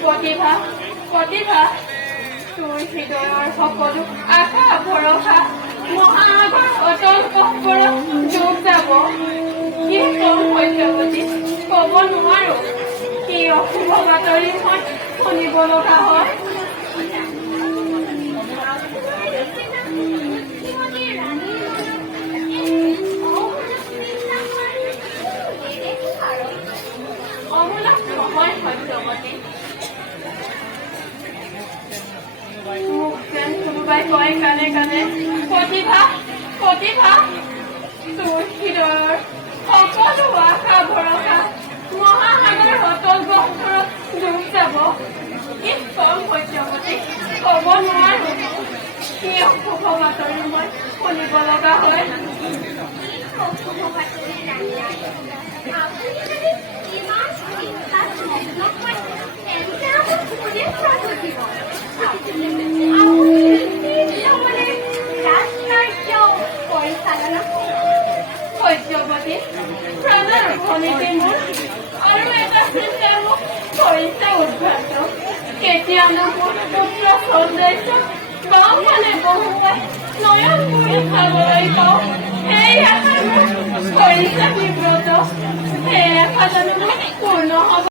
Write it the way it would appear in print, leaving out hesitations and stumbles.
প্ৰতিভা প্ৰতিভা তোৰ হৃদয়ৰ সকলো আশা ভৰসা মহাসাগৰ অটল গহ্বৰ ডুব যাব। কি কম সত্যৱতী, কব নোৱাৰো কি অশুভ বাতৰি মই শুনিব লগা হয়। অমূলক নহয় সত্যৱতী, মোক যেন কোনোবাই কয় কানে কানে প্ৰতিভা প্ৰতিভা তোৰ হৃদয়ৰ সকলো আশা ভৰসা মহাসাগৰ অটল গহ্বৰত ডুব যাব। কি কম সত্যৱতী, কব নোৱাৰো কি অশুভ বাতৰি মই শুনিব লগা হয়। ৰাতি প্ৰাণৰ ভনীতি মোৰ আৰু এটা চিন্তা মোক কৰিছে উদ্ভ্ৰান্ত কেতিয়ানো মোৰ পুত্ৰ সন্দেহ বাওঁফালে বহুৱাই নয়ন কৰি খাবলৈ পাওঁ সেই আশা মোৰ কৰিছে বিব্ৰত সেই আশা জানো মোৰ পূৰ্ণ হ'ব